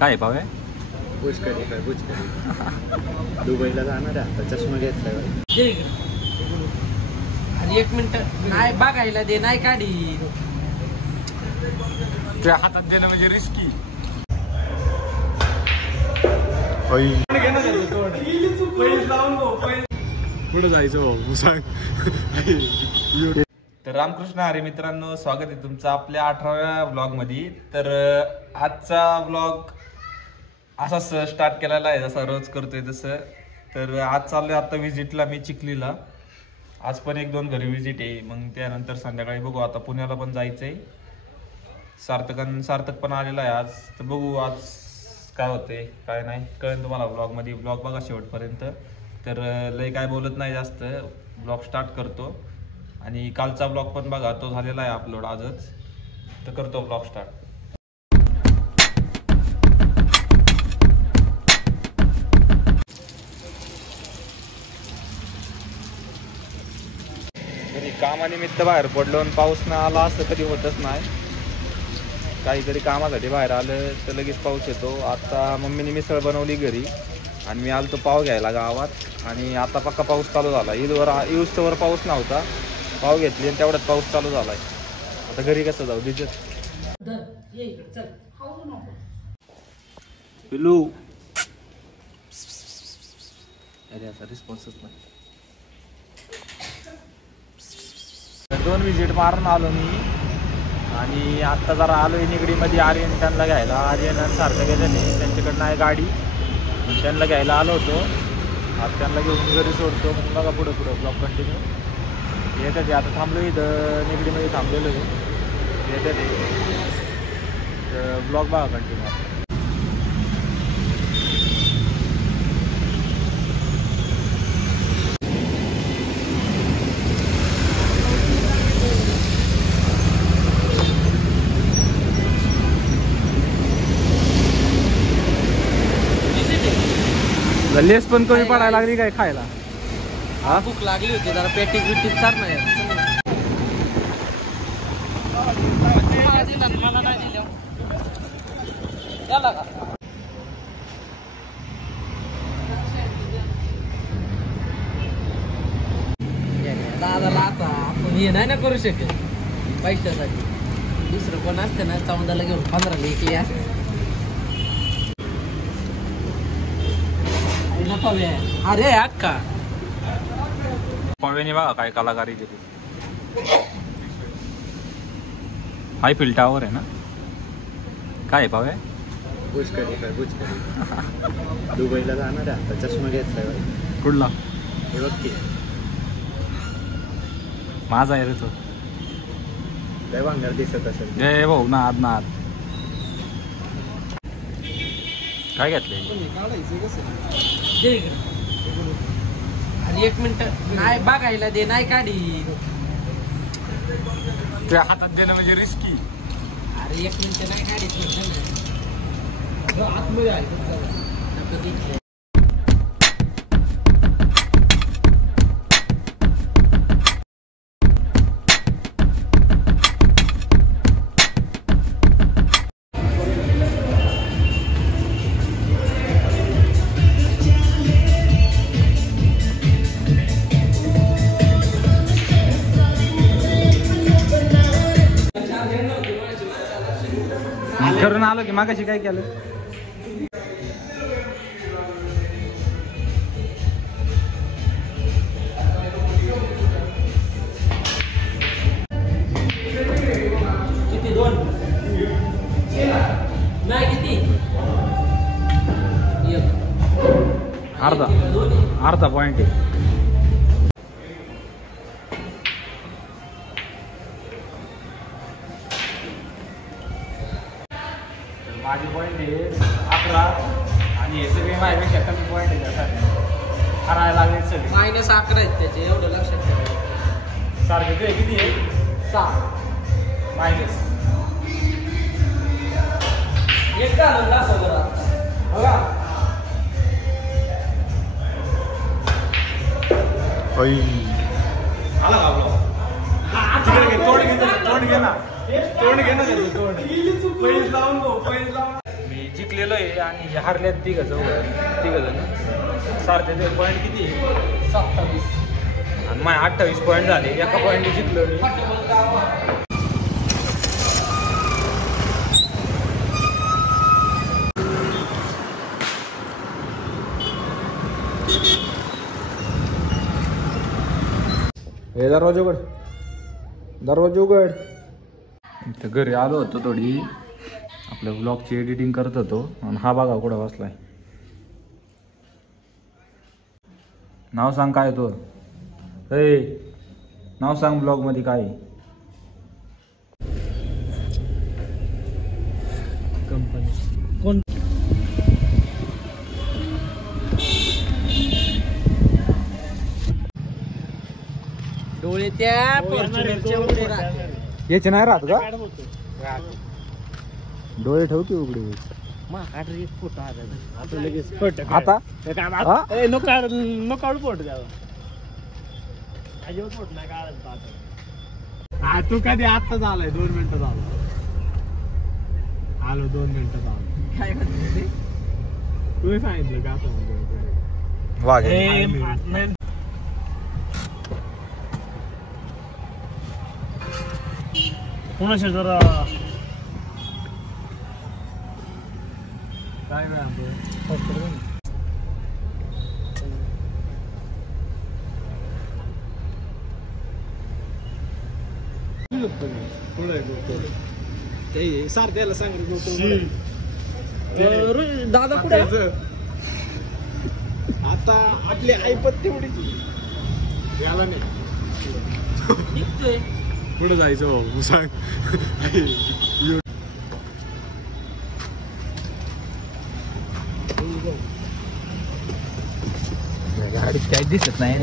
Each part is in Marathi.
काय पाव आहे? गुजकरी काय गुजकरी दुबईला जाणार आहे आता, चष्मा घेतलाय. एक मिनिट नाही बघायला दे, नाही काढी तुझ्या हातात देणं म्हणजे रिस्की. पुढे जायचं सांग. तर रामकृष्ण हरी मित्रांनो, स्वागत आहे तुमचं आपल्या 18व्या ब्लॉग मध्ये. तर आजचा ब्लॉग असाच स्टार्ट केलेला आहे जसा रोज करतोय तसं. तर आज चाललोय आता विजिटला मी चिखलीला. आज पण 1-2 घरी विजिट आहे, मग त्यानंतर संध्याकाळी बघू. आता पुण्याला पण जायचंय. सार्थक पण आलेला आहे आज. तर बघू आज काय होतंय काय नाही, कळेल तुम्हाला ब्लॉग मध्ये. ब्लॉग बघा शेवटपर्यंत. तर लय काय बोलत नाही जास्त, ब्लॉग स्टार्ट करतो. आणि कालचा ब्लॉग पण बघा, तो झालेला आहे अपलोड आजच. तर करतो ब्लॉग स्टार्ट. कधी कामानिमित्त बाहेर पडलो आणि पाऊस नाही आला असं कधी होतच नाही. काहीतरी कामासाठी बाहेर आलं तर लगेच पाऊस येतो. आता मम्मीने मिसळ बनवली घरी आणि मी आलो तो पाव घ्यायला गावात. आणि आता पक्का पाऊस चालू झाला. ईदवर पाऊस नव्हता, पाव घेतली आणि तेवढ्यात पाऊस चालू झालाय. आता घरी कसं जाऊ भिजत. पिलू अरे असा रिस्पॉन्सच नाही. 2 विजिट मारून आलो मी. आणि आत्ता जरा आलो निगडीमध्ये आर्यन त्यांना घ्यायला. आर्यन आणि सार्थक गेले, त्यांच्याकडनं आहे गाडी, त्यांना घ्यायला आलो होतो. आता त्यांना घेऊन घरी सोडतो. मग बघा पुढं ब्लॉग कंटिन्यू येतात ते. आता थांबलो इथं निगडीमध्ये थांबलेलो आहे. येतात ते ब्लॉग बघा कंटिन्यू. लेस पण कमी पडायला लागली काय खायला? हा भूक लागली होती जरा, पेटीस बिटीस चार नाही. दादाला आता आपण हे नाही ना करू शकत पैशासाठी. दुसरं कोण असतं ना 14ला घेऊन 15ला एकली असते. अरे अक्का पवेने बघा काय कलाकारी केली. हाय फिल्टावर आहे ना, काय पावे? गुजकरी काय गुजकरी दुबईला जाणार आहे आता, चष्मा घेतलाय. कुठला? हे बघ की माझा आहे रे तो. लय भांगार दिसत असेल. जय भाऊ नाद काय घेतलंय? अरे एक मिनिट नाही बघायला दे, नाही काढी तुझ्या हातात देणं म्हणजे रिस्की. अरे एक मिनिट नाही काढी आतमध्ये आहे. करून आलो की मागाशी काय केलं? किती 2 नाही किती अर्धा पॉइंट आहे. माझी पॉईंट आहे 11 आणि हे सगळे माझ्यापेक्षा कमी पॉईंट आहे. त्यासाठी हरायला लागले सगळे. -11 आहेत त्याचे, एवढं लक्षात ठेवायचं. सारखे तुझे किती आहे? 6 मायनस एकदा आणला बघा. आला का ब्लॉग? तिकडे घे, तोंड घे ना. मी जिंकलेलो आहे आणि हारल्यात तिघ जण सारखे पॉईंट किती 27 आणि माझे 28 पॉईंट झाले. एका पॉईंटने जिंकलो मी. हे दरवाजा उघड. इथं घरी आलो होतो थोडी आपल्या ब्लॉगची एडिटिंग करत होतो आणि हा बघा कुठं बसलाय. नाव सांग काय तो नाव सांग ब्लॉग मध्ये काय कंपनी कोण डोळे त्या याचे नाही राहत का डोळे ठेव की उघडे फोटो आता तू कधी आत्ताच आलाय 2 मिनिटं आलो 2 मिनिटं आलो. काय म्हणते तुम्ही सांगितलं का आता वाघ कोणाशी जरा काय सारख्याला सांग दादा कुठे आता आपली ऐपत तेवढीच याला नाही पुढे जायचं भाऊ सांग. गाडीत काही दिसत नाही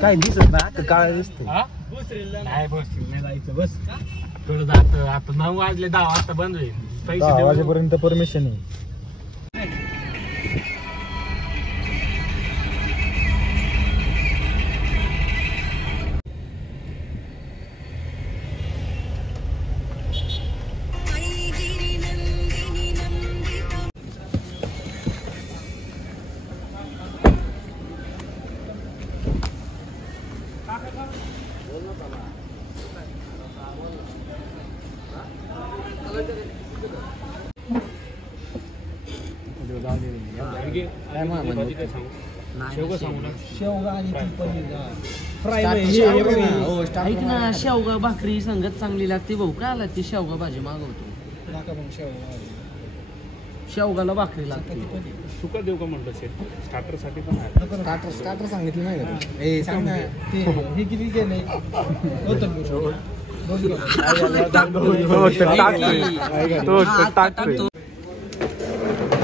काय दिसत नाही काळ दिसते. नाही बस नाही जायचं बस थोडं जात आता 9 वाजले 10 वाजता बंद होईल. 10 वाजेपर्यंत परमिशन आहे. ऐक ना शेवगा भाकरी संगत चांगली लागते भाऊ. काय आला ती शेवगा भाजी मागवतो शेवगाला भाकरी लागते. सुका देऊ का म्हणलं स्टार्टर साठी पण स्टार्टर सांगितलं नाही सांग ना हे किती गेले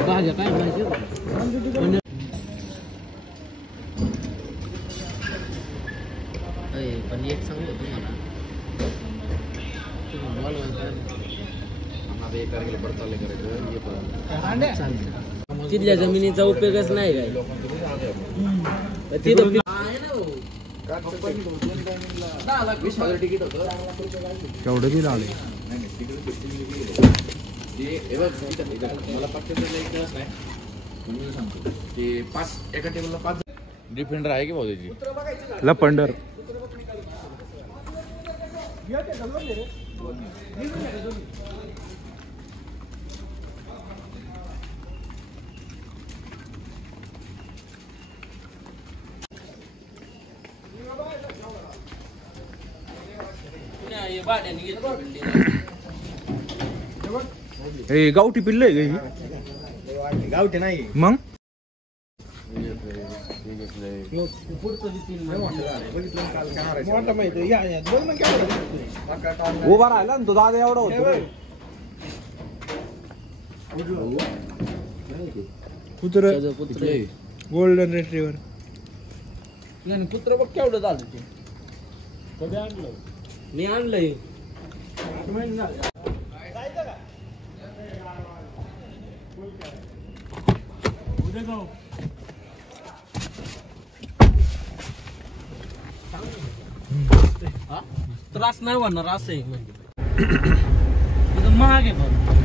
भाज्या काय भाजी पण एक सांगू तुम्हाला तिथल्या जमिनीचा उपयोगच नाही काय तिथं तिकीट होतं केवढं बिल आले. मला फक्त सांगतो ते 5 एका टेबलला 5 डिफेंडर आहे की भाऊ त्याची लपंडर गावठी पिल्ले गावठी नाही मग मोठा माहिती उभा राहिला ना तो दादा एवढा होतो कुत्र गोल्डन रिट्रीव्हर कुत्र बघ केवढं झालं ते कधी आणलं मी आणलंय उद्या जाऊ त्रास नाही होणार असं आहे म्हणजे महाग आहे पण